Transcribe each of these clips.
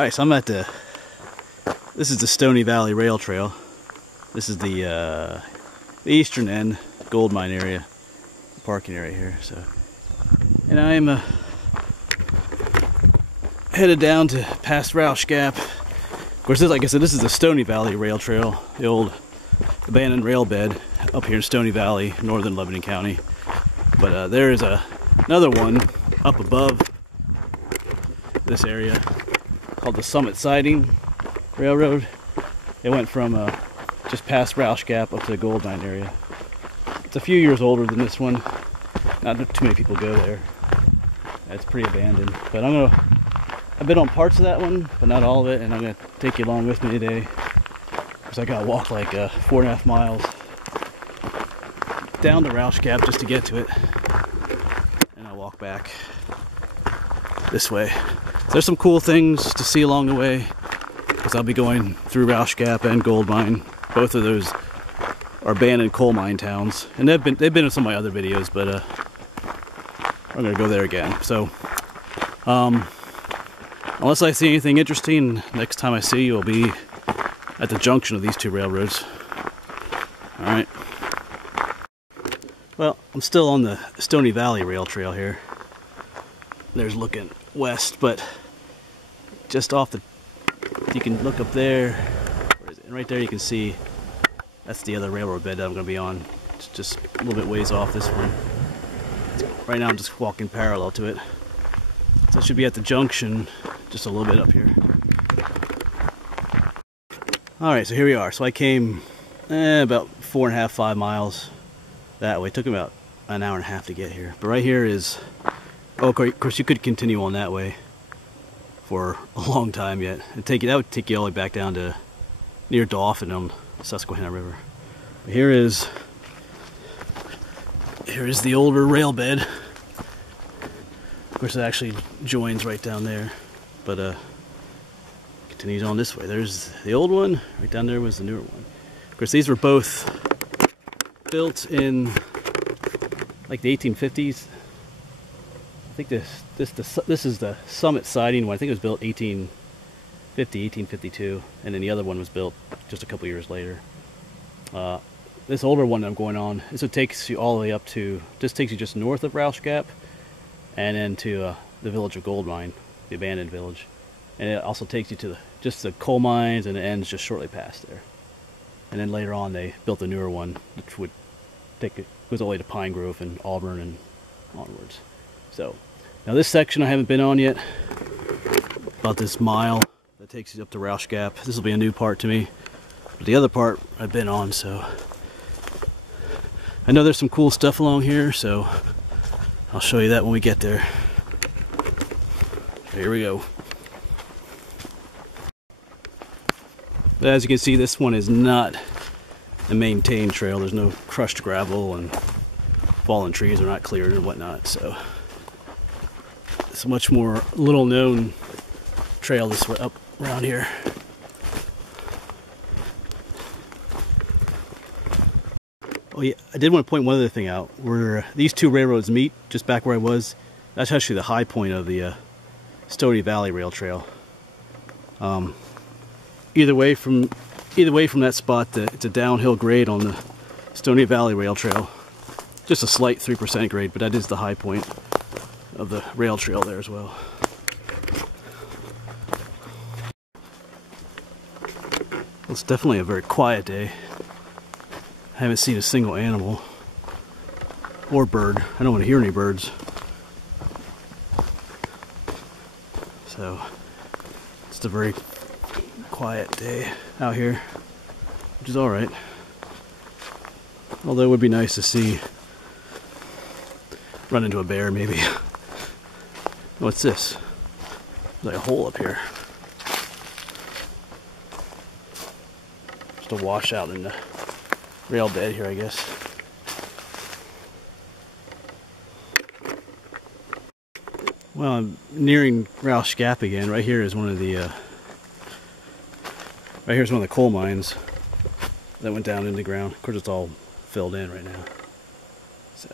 Alright, so I'm at this is the Stoney Valley Rail Trail. This is the eastern end, gold mine area, parking area here. So, and I am headed down to past Roush Gap. Of course, this, like I said, this is the Stoney Valley Rail Trail, the old abandoned rail bed up here in Stoney Valley, northern Lebanon County. But there is another one up above this area called the Summit Siding Railroad. It went from just past Roush Gap up to the gold mine area. It's a few years older than this one. Not too many people go there. It's pretty abandoned. But I've been on parts of that one, but not all of it, and I'm gonna take you along with me today, because I gotta walk like 4.5 miles down to Roush Gap just to get to it, and I'll walk back this way. So there's some cool things to see along the way, because I'll be going through Roush Gap and Gold Mine. Both of those are abandoned coal mine towns, and they've been in some of my other videos, but I'm gonna go there again. So unless I see anything interesting, next time I see you will be at the junction of these two railroads. Alright. Well, I'm still on the Stoney Valley Rail Trail here. There's looking west, but just off the... You can look up there. Where is it? And right there you can see that's the other railroad bed that I'm going to be on. It's just a little bit ways off this one. Right now I'm just walking parallel to it. So I should be at the junction just a little bit up here. Alright, so here we are. So I came about 4.5, 5 miles that way. It took about an hour and a half to get here. But right here is... Oh, of course you could continue on that way for a long time yet. That would take you all the way back down to near Dauphin on the Susquehanna River. But here is the older rail bed. Of course it actually joins right down there, but continues on this way. There's the old one, right down there was the newer one. Of course these were both built in like the 1850s. I think this is the Summit Siding one. I think it was built 1850, 1852, and then the other one was built just a couple years later. This older one that I'm going on, this takes you all the way up to, this takes you just north of Roush Gap, and then to the village of Gold Mine, the abandoned village. And it also takes you to just the coal mines, and it ends just shortly past there. And then later on they built a newer one, which would take it, goes all the way to Pine Grove and Auburn and onwards. So, now this section I haven't been on yet, about this mile that takes you up to Roush Gap. This will be a new part to me, but the other part I've been on, so I know there's some cool stuff along here, so I'll show you that when we get there. Here we go. As you can see, this one is not a maintained trail. There's no crushed gravel, and fallen trees are not cleared and whatnot, so it's a much more little known trail this way up around here. Oh yeah, I did want to point one other thing out. Where these two railroads meet, just back where I was, that's actually the high point of the Stoney Valley Rail Trail. Either way from that spot, it's a downhill grade on the Stoney Valley Rail Trail. Just a slight 3% grade, but that is the high point of the rail trail there as well. It's definitely a very quiet day. I haven't seen a single animal or bird. I don't want to hear any birds. So it's a very quiet day out here, which is alright. Although it would be nice to run into a bear maybe. What's this? There's like a hole up here. Just a washout in the rail bed here, I guess. Well, I'm nearing Roush Gap again. Right here is one of the coal mines that went down in the ground. Of course, it's all filled in right now. So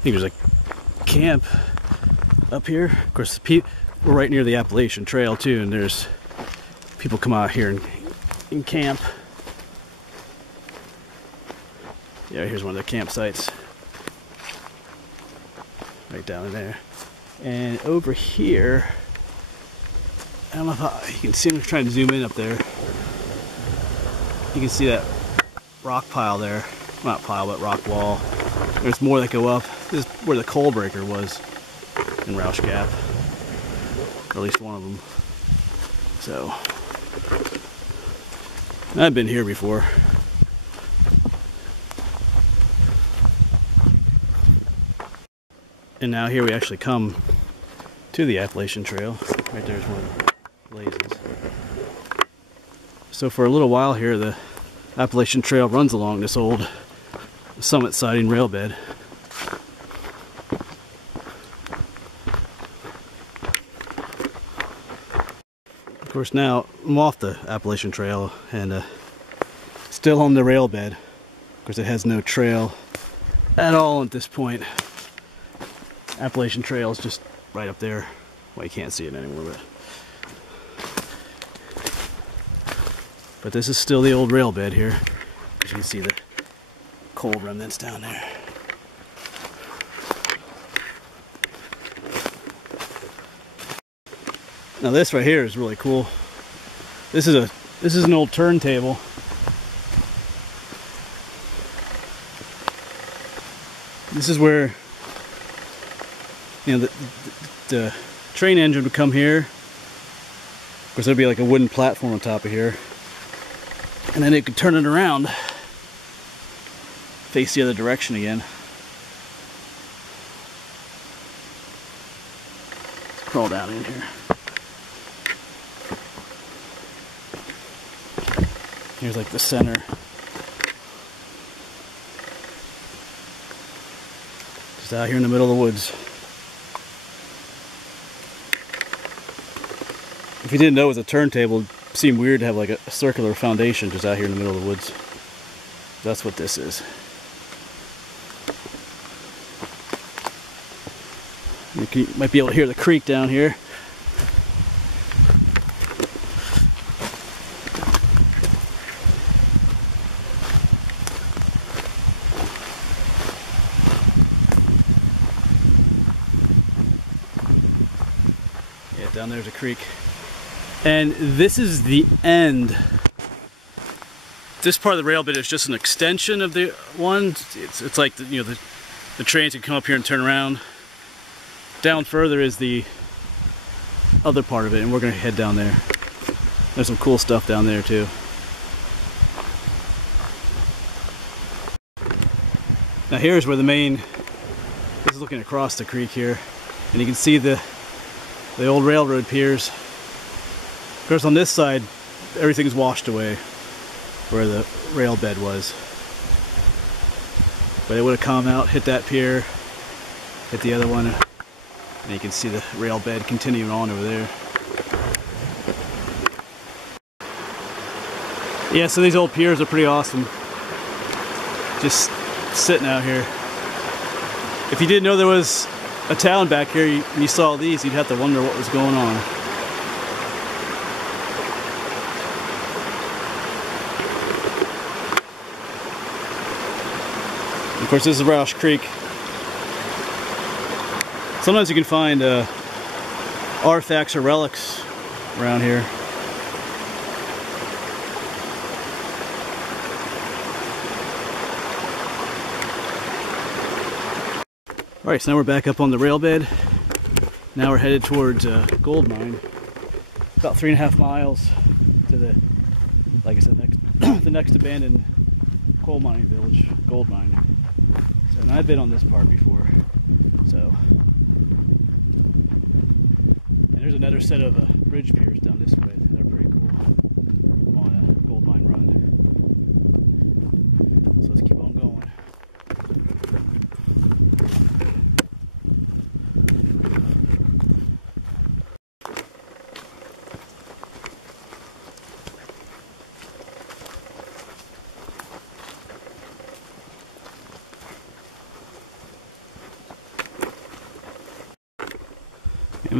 think there's a camp up here. Of course, we're right near the Appalachian Trail too, and there's people come out here and camp. Yeah, here's one of the campsites. Right down in there. And over here, I don't know if you can see, I'm trying to zoom in up there. You can see that rock pile there. Not pile, but rock wall. There's more that go up. This is where the coal breaker was in Roush Gap. Or at least one of them. So, I've been here before. And now here we actually come to the Appalachian Trail. Right there's one of the blazes. So for a little while here, the Appalachian Trail runs along this old summit siding rail bed. Of course now I'm off the Appalachian Trail and still on the rail bed. Of course it has no trail at all at this point. Appalachian Trail is just right up there. Well, you can't see it anymore, but this is still the old rail bed here. You can see the coal remnants down there. Now this right here is really cool. This is an old turntable. This is where, you know, the train engine would come here. Of course, there'd be like a wooden platform on top of here. And then it could turn it around, face the other direction again. Let's crawl down in here. Here's like the center. Just out here in the middle of the woods. If you didn't know it was a turntable, it'd seem weird to have like a circular foundation just out here in the middle of the woods. That's what this is. You might be able to hear the creek down here. Yeah, down there's a creek. And this is the end. This part of the rail bed is just an extension of the one. It's like the trains can come up here and turn around. Down further is the other part of it, and we're gonna head down there. There's some cool stuff down there too. Now here's where the main. This is looking across the creek here, and you can see the old railroad piers. Of course, on this side, everything's washed away where the rail bed was. But it would have come out, hit that pier, hit the other one, and you can see the rail bed continuing on over there. Yeah, so these old piers are pretty awesome. Just sitting out here. If you didn't know there was a town back here and you saw these, you'd have to wonder what was going on. Of course, this is Rausch Creek. Sometimes you can find artifacts or relics around here. Alright, so now we're back up on the rail bed. Now we're headed towards gold mine. About 3.5 miles to the, like I said, the next abandoned coal mining village, gold mine. So, and I've been on this part before. So, and there's another set of bridge piers down this way that are pretty cool on a gold mine run. So let's keep on going.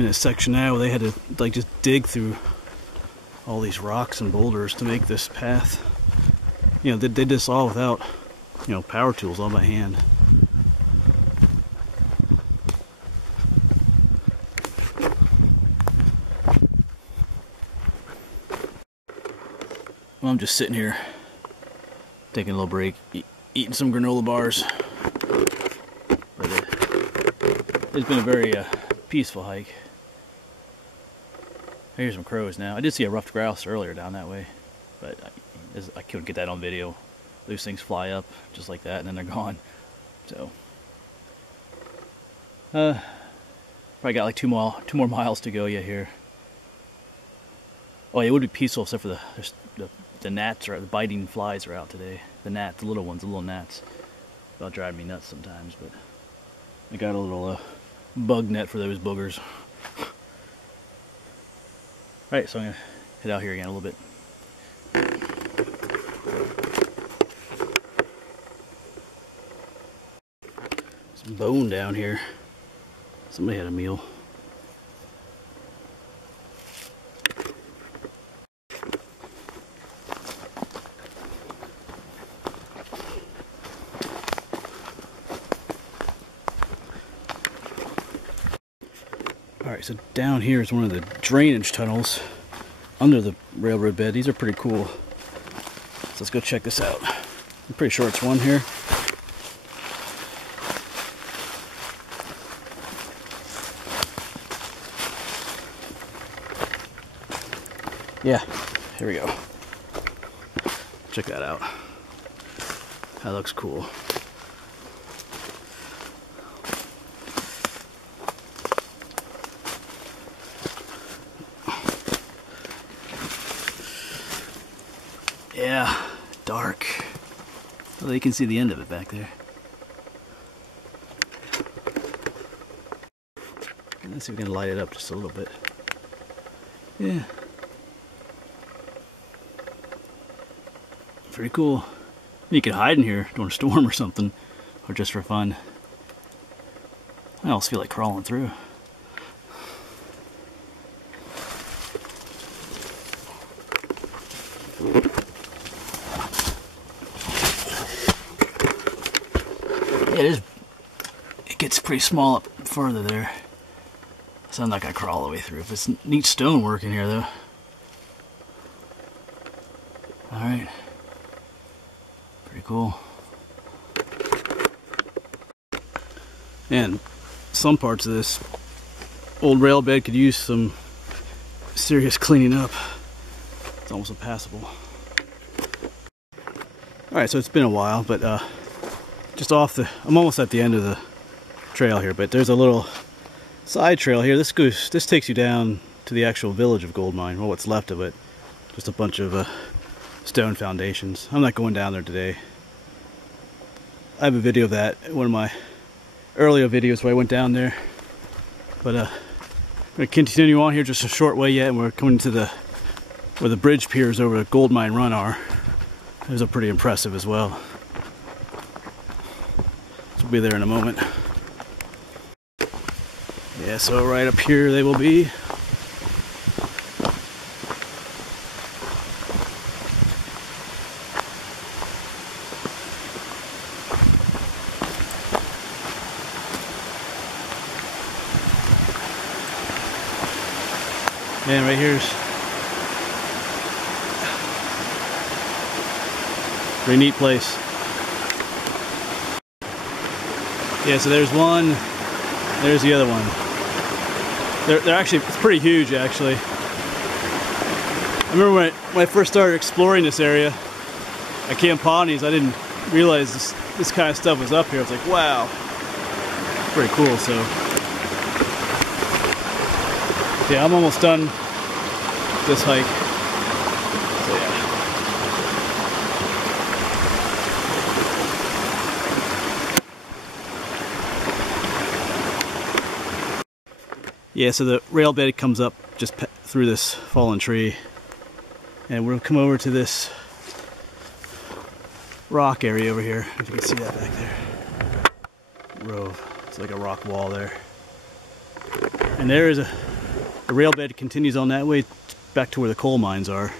I'm in a section now where they had to like just dig through all these rocks and boulders to make this path. You know, they did this all without, you know, power tools, all by hand. Well, I'm just sitting here taking a little break, eating some granola bars. But it's been a very peaceful hike. I hear some crows now. I did see a ruffed grouse earlier down that way, but I couldn't get that on video. Those things fly up just like that and then they're gone. So probably got like two more miles to go yet here. Oh, it would be peaceful except for the gnats, or the biting flies are out today. The gnats, the little ones, the little gnats. About driving me nuts sometimes, but I got a little bug net for those boogers. Alright, so I'm gonna head out here again a little bit. Some bone down here. Somebody had a meal. Alright, so down here is one of the drainage tunnels under the railroad bed. These are pretty cool. So let's go check this out. I'm pretty sure it's one here. Yeah, here we go. Check that out. That looks cool. Yeah, dark. Well, you can see the end of it back there. Let's see if we can light it up just a little bit. Yeah. Pretty cool. You could hide in here during a storm or something, or just for fun. I almost feel like crawling through. Yeah, it gets pretty small up further there. So I'm not gonna crawl all the way through. It's neat stonework in here though. Alright. Pretty cool. And some parts of this old rail bed could use some serious cleaning up. It's almost impassable. Alright, so it's been a while, but just I'm almost at the end of the trail here, but there's a little side trail here. This takes you down to the actual village of Gold Mine, or what's left of it. Just a bunch of stone foundations. I'm not going down there today. I have a video of that, one of my earlier videos where I went down there. But I'm going to continue on here just a short way yet, and we're coming to where the bridge piers over the Gold Mine Run are. Those are pretty impressive as well. So we'll be there in a moment. Yeah, so right up here they will be. And right here's a pretty neat place. Yeah, so there's one, there's the other one. They're actually, it's pretty huge actually. I remember when I first started exploring this area at Camp Pawnees, I didn't realize this kind of stuff was up here. I was like, wow, pretty cool. So yeah, I'm almost done this hike. So yeah. Yeah, so the rail bed comes up just through this fallen tree, and we're gonna come over to this rock area over here. If you can see that back there. Row. It's like a rock wall there. And there is The rail bed continues on that way back to where the coal mines are,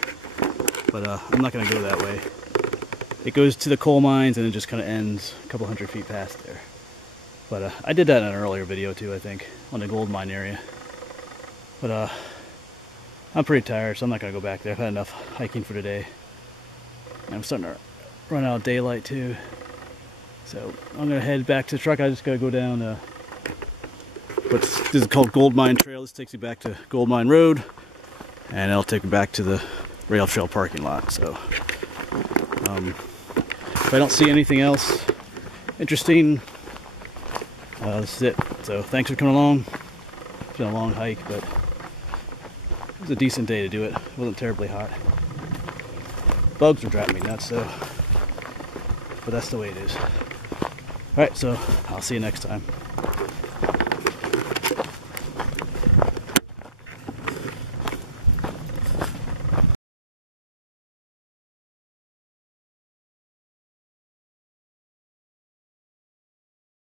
but I'm not going to go that way. It goes to the coal mines and it just kind of ends a couple hundred feet past there. But I did that in an earlier video too, I think, on the gold mine area. But I'm pretty tired, so I'm not going to go back there. I've had enough hiking for today. And I'm starting to run out of daylight too. So I'm going to head back to the truck. I just got to go down this is called Gold Mine Trail. This takes you back to Gold Mine Road, and it'll take me back to the rail trail parking lot. So if I don't see anything else interesting, this is it. So thanks for coming along. It's been a long hike, but it was a decent day to do it. It wasn't terribly hot. Bugs were driving me nuts, so, but that's the way it is. Alright, so I'll see you next time.